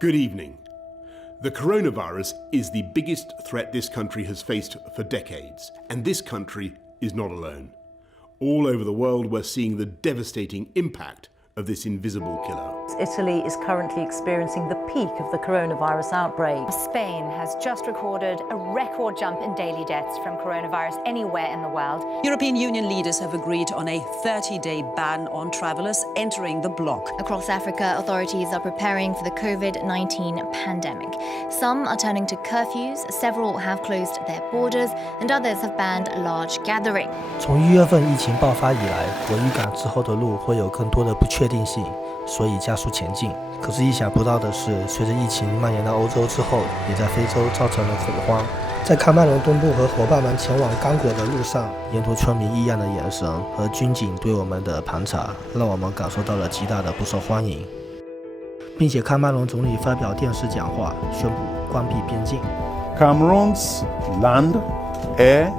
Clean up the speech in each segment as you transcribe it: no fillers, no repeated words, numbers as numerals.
Good evening. The coronavirus is the biggest threat this country has faced for decades, and this country is not alone. All over the world, we're seeing the devastating impact of this invisible killer. Italy is currently experiencing the peak of the coronavirus outbreak. Spain has just recorded a record jump in daily deaths from coronavirus anywhere in the world. European Union leaders have agreed on a 30-day ban on travellers entering the bloc. Across Africa, authorities are preparing for the COVID-19 pandemic. Some are turning to curfews, several have closed their borders, and others have banned large gatherings. 从1月份疫情爆发以来，我预感之后的路会有更多的不确定性，所以加速前进。可是意想不到的是，随着疫情蔓延到欧洲之后，也在非洲造成了恐慌。在喀麦隆东部和伙伴们前往刚果的路上，沿途村民异样的眼神和军警对我们的盘查，让我们感受到了极大的不受欢迎，并且喀麦隆总理发表电视讲话，宣布关闭边境。Cameroon's land, air,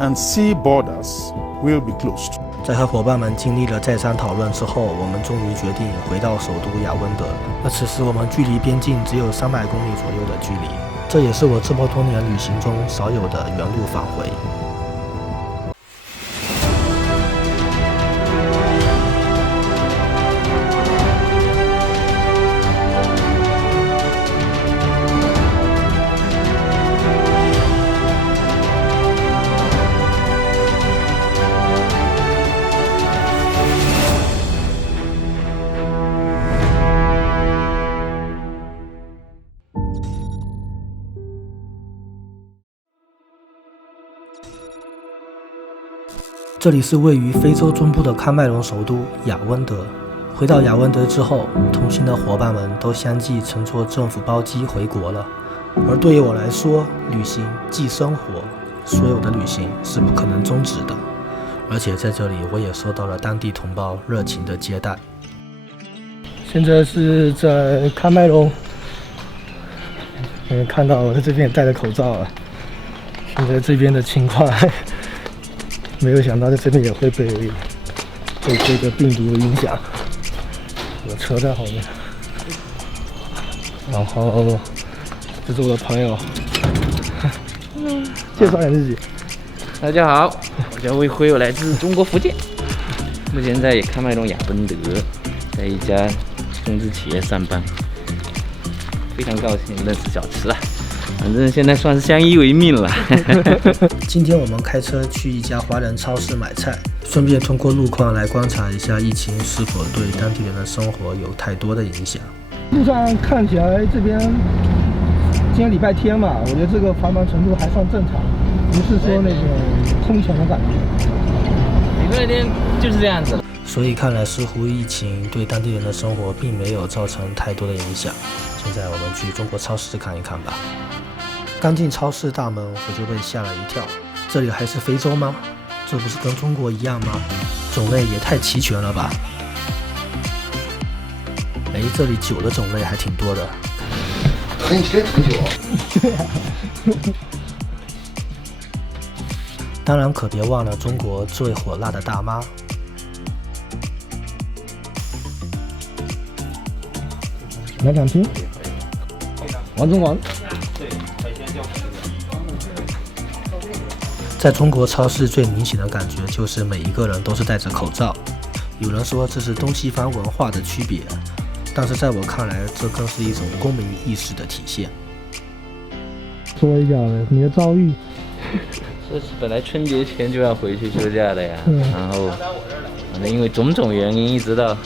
and sea borders will be closed. 在和伙伴们经历了再三讨论之后，我们终于决定回到首都雅温德。而此时我们距离边境只有300公里左右的距离，这也是我这么多年旅行中少有的原路返回。这里是位于非洲中部的喀麦隆首都雅温德。回到雅温德之后，同行的伙伴们都相继乘坐政府包机回国了。而对于我来说，旅行即生活，所有的旅行是不可能终止的。而且在这里，我也受到了当地同胞热情的接待。现在是在喀麦隆，看到我在这边戴着口罩了。现在这边的情况。没有想到在这边也会被这个病毒影响。我车在后面，然后这是我的朋友，介绍一下自己。大家好，我叫魏辉，我来自中国福建，目前在喀麦隆雅温德，在一家中资企业上班，非常高兴认识小池啊。反正现在算是相依为命了。今天我们开车去一家华人超市买菜，顺便通过路况来观察一下疫情是否对当地人的生活有太多的影响。路上看起来这边今天礼拜天嘛，我觉得这个繁忙程度还算正常，不是说那种空前的感觉。礼拜天就是这样子。所以看来似乎疫情对当地人的生活并没有造成太多的影响。现在我们去中国超市看一看吧。刚进超市大门，我就被吓了一跳。这里还是非洲吗？这不是跟中国一样吗？种类也太齐全了吧！哎，这里酒的种类还挺多的。很久。当然可别忘了中国最火辣的大妈。来2瓶。王中王。在中国超市最明显的感觉就是每一个人都是戴着口罩。有人说这是东西方文化的区别，但是在我看来，这更是一种公民意识的体现。说一下你的遭遇。这是本来春节前就要回去休假的呀，然后反正因为种种原因，一直到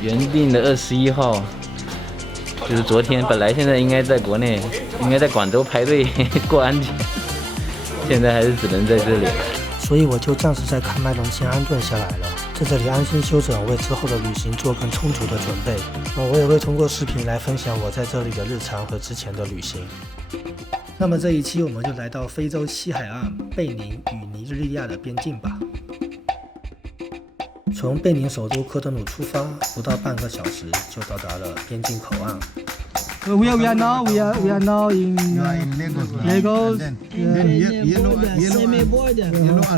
原定的21号，就是昨天，本来现在应该在国内，应该在广州排队过安检。现在还是只能在这里，所以我就暂时在喀麦隆先安顿下来了，在这里安心休整，为之后的旅行做更充足的准备。我也会通过视频来分享我在这里的日常和之前的旅行。那么这一期我们就来到非洲西海岸贝宁与尼日利亚的边境吧。从贝宁首都科特努出发，不到半个小时就到达了边境口岸。We are now in Lagos. Yellow and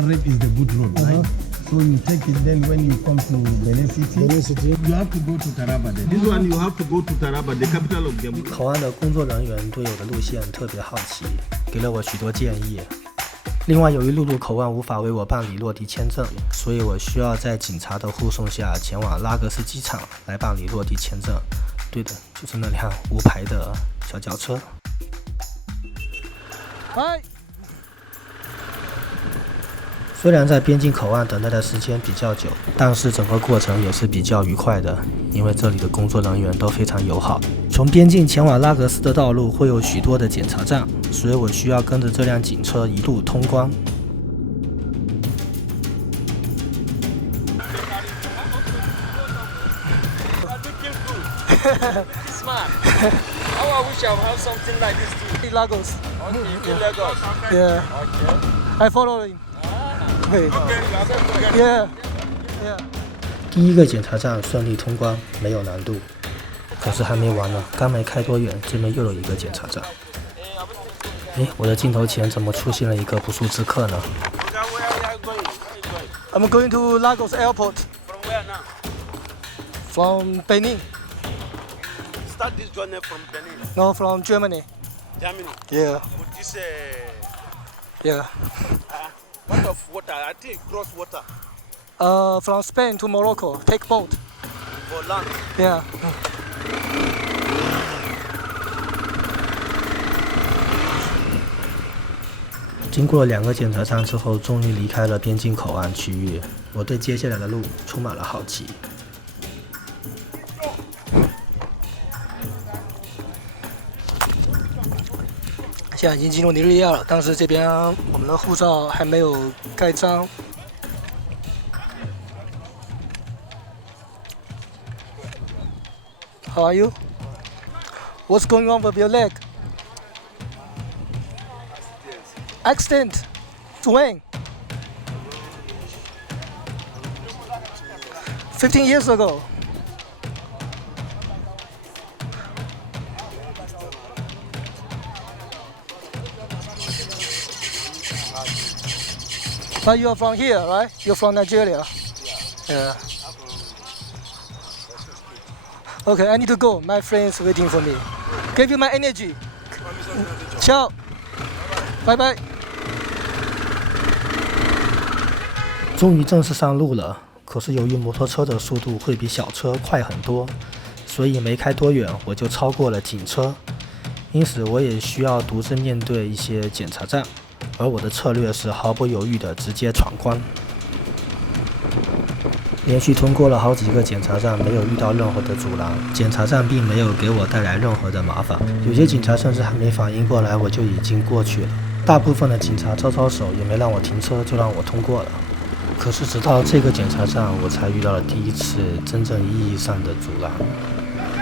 red is the good road, right? So you take it, then when you come to Benin City, you have to go to Taraba. Then. This one you have to go to Taraba, the capital of Jammu. 口岸的工作人员对我的路线特别好奇，给了我许多建议。另外，由于陆路口岸无法为我办理落地签证，所以我需要在警察的护送下前往拉格斯机场来办理落地签证。对的，就是那辆无牌的小轿车。嗨。虽然在边境口岸等待的时间比较久，但是整个过程也是比较愉快的，因为这里的工作人员都非常友好。从边境前往拉格斯的道路会有许多的检查站，所以我需要跟着这辆警车一路通关。Smart. How I wish I would have something like this too. Lagos. Okay, in Lagos. Yeah. Okay. I follow him. Okay. Yeah. Yeah. 第一个检查站顺利通关，没有难度。可是还没完呢，刚没开多远，这边又有一个检查站。诶，我的镜头前怎么出现了一个不速之客呢？ I'm going to Lagos Airport. From where now? From Benin. Start this journey from Benin. No, from Germany. Germany. Yeah. With this. Yeah. What of water? I think cross water. From Spain to Morocco, take boat. For land. Yeah. 经过2个检查站之后，终于离开了边境口岸区域。我对接下来的路充满了好奇。现在已经进入尼日利亚了，但是这边我们的护照还没有盖章。How are you? What's going on with your leg? Accident. When? 15 years ago. But you are from here, right? You're from Nigeria. Yeah. Okay, I need to go. My friends waiting for me. Give you my energy. Ciao. Bye bye. 终于正式上路了，可是由于摩托车的速度会比小车快很多，所以没开多远我就超过了警车，因此我也需要独自面对一些检查站，而我的策略是毫不犹豫地直接闯关。连续通过了好几个检查站，没有遇到任何的阻拦，检查站并没有给我带来任何的麻烦，有些警察甚至还没反应过来我就已经过去了，大部分的警察招招手也没让我停车就让我通过了。可是直到这个检查站，我才遇到了第一次真正意义上的阻拦。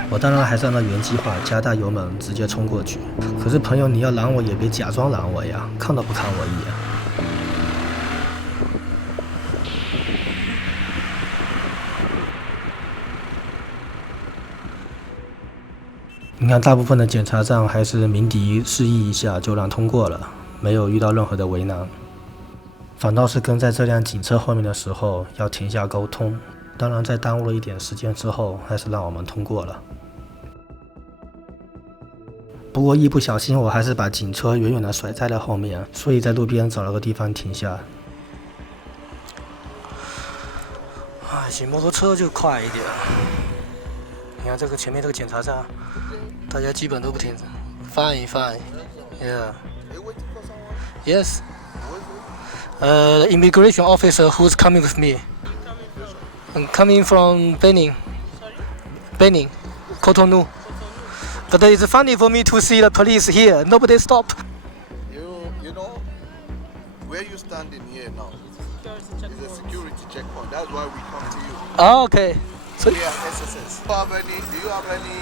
我当然还是按照原计划加大油门直接冲过去。可是朋友，你要拦我也别假装拦我呀，看都不看我一眼。你看，大部分的检查站还是鸣笛示意一下就让通过了，没有遇到任何的为难。反倒是跟在这辆警车后面的时候要停下沟通，当然在耽误了一点时间之后，还是让我们通过了。不过一不小心，我还是把警车远远地甩在了后面，所以在路边找了个地方停下。骑摩托车就快一点。你看这个前面这个检查站，大家基本都不停。Fine, fine. Yeah. Yes. The immigration officer who's coming with me. I'm coming from Benin. Benin, Cotonou. But it's funny for me to see the police here. Nobody stop. You know where you standing here now is a security checkpoint. That's why we come to you. Oh, okay. So yeah, SSS. Do you have any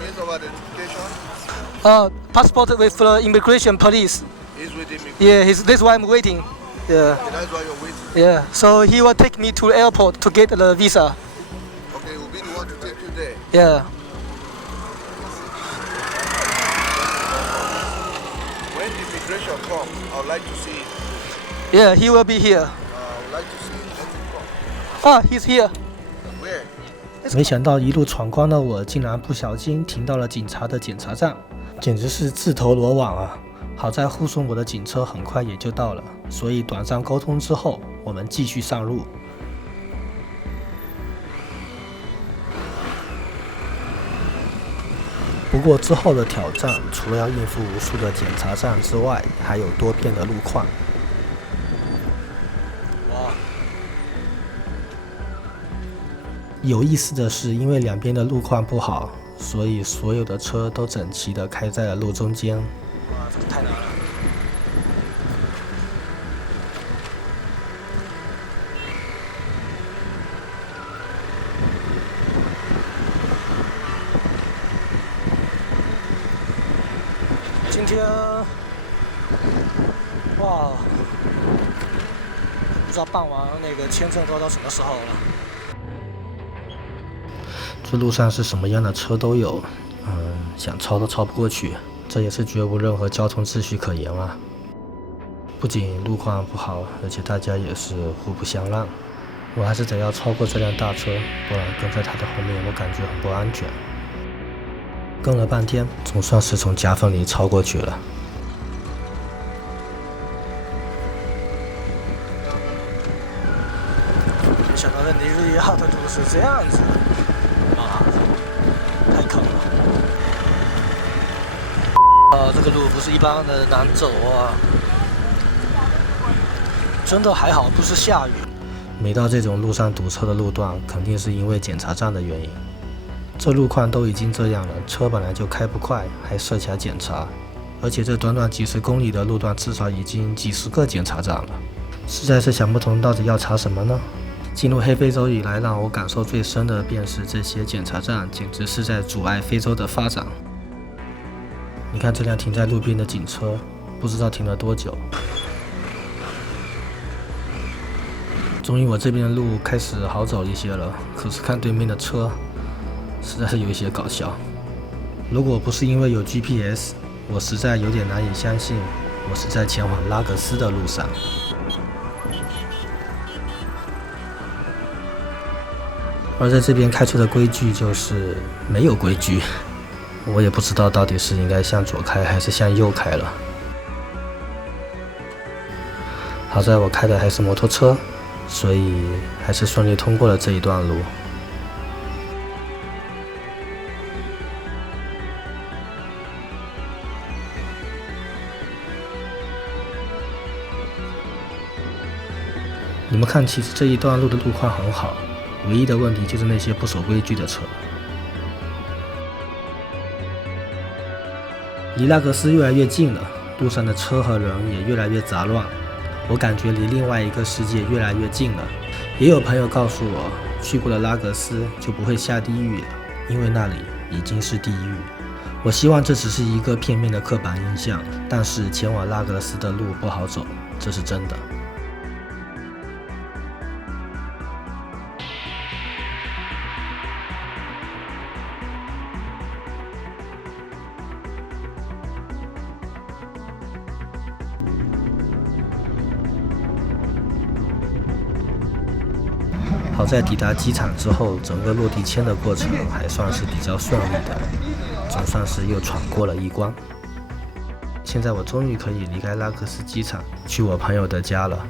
means of identification? Passport with immigration police. He's with immigration. Yeah, that's why I'm waiting. Yeah. Okay, that's why you're waiting. Yeah. So he will take me to the airport to get the visa. Okay, he'll be the one to take you there. Yeah. When immigration comes, I would like to see Yeah, he will be here. Would like to see him. Ah, he's here. Where?没想到一路闯关的我，竟然不小心停到了警察的检查站，简直是自投罗网啊！好在护送我的警车很快也就到了，所以短暂沟通之后，我们继续上路。不过之后的挑战，除了要应付无数的检查站之外，还有多变的路况。有意思的是，因为两边的路况不好，所以所有的车都整齐地开在了路中间。哇，这个太难了。今天，哇，不知道办完那个签证都到什么时候了。这路上是什么样的车都有，想超都超不过去，这也是绝无任何交通秩序可言啊！不仅路况不好，而且大家也是互不相让，我还是得要超过这辆大车，不然跟在他的后面我感觉很不安全。跟了半天，总算是从夹缝里超过去了。没想到这尼日利亚的路是这样子。太坑了！这个路不是一般的难走啊，真的还好不是下雨。每到这种路上堵车的路段，肯定是因为检查站的原因。这路况都已经这样了，车本来就开不快，还设起来检查，而且这短短几十公里的路段，至少已经几十个检查站了，实在是想不通到底要查什么呢？进入黑非洲以来，让我感受最深的便是这些检查站简直是在阻碍非洲的发展。你看这辆停在路边的警车，不知道停了多久。终于我这边的路开始好走一些了，可是看对面的车，实在是有一些搞笑。如果不是因为有 GPS， 我实在有点难以相信，我是在前往拉各斯的路上。而在这边开车的规矩就是没有规矩，我也不知道到底是应该向左开还是向右开了。好在我开的还是摩托车，所以还是顺利通过了这一段路。你们看，其实这一段路的路况很好。唯一的问题就是那些不守规矩的车。离拉各斯越来越近了，路上的车和人也越来越杂乱，我感觉离另外一个世界越来越近了。也有朋友告诉我，去过了拉各斯就不会下地狱了，因为那里已经是地狱。我希望这只是一个片面的刻板印象，但是前往拉各斯的路不好走，这是真的。好在抵达机场之后，整个落地签的过程还算是比较顺利的，总算是又闯过了一关。现在我终于可以离开拉各斯机场，去我朋友的家了。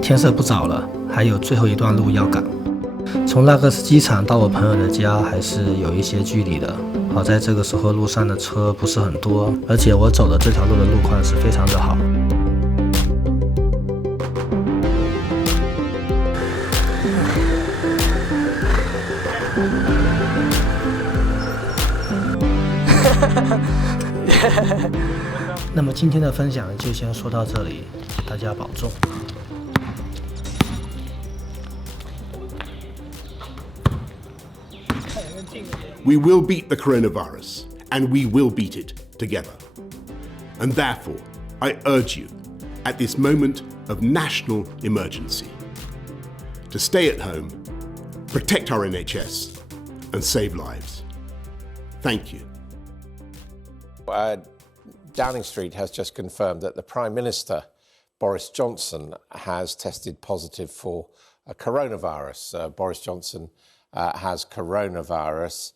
天色不早了，还有最后一段路要赶。从拉各斯机场到我朋友的家还是有一些距离的。好在这个时候路上的车不是很多，而且我走的这条路的路况是非常的好。那么今天的分享就先说到这里，大家保重。We will beat the coronavirus, and we will beat it together. And therefore, I urge you, at this moment of national emergency, to stay at home, protect our NHS, and save lives. Thank you. Downing Street has just confirmed that the Prime Minister, Boris Johnson, has tested positive for coronavirus. Boris Johnson has coronavirus.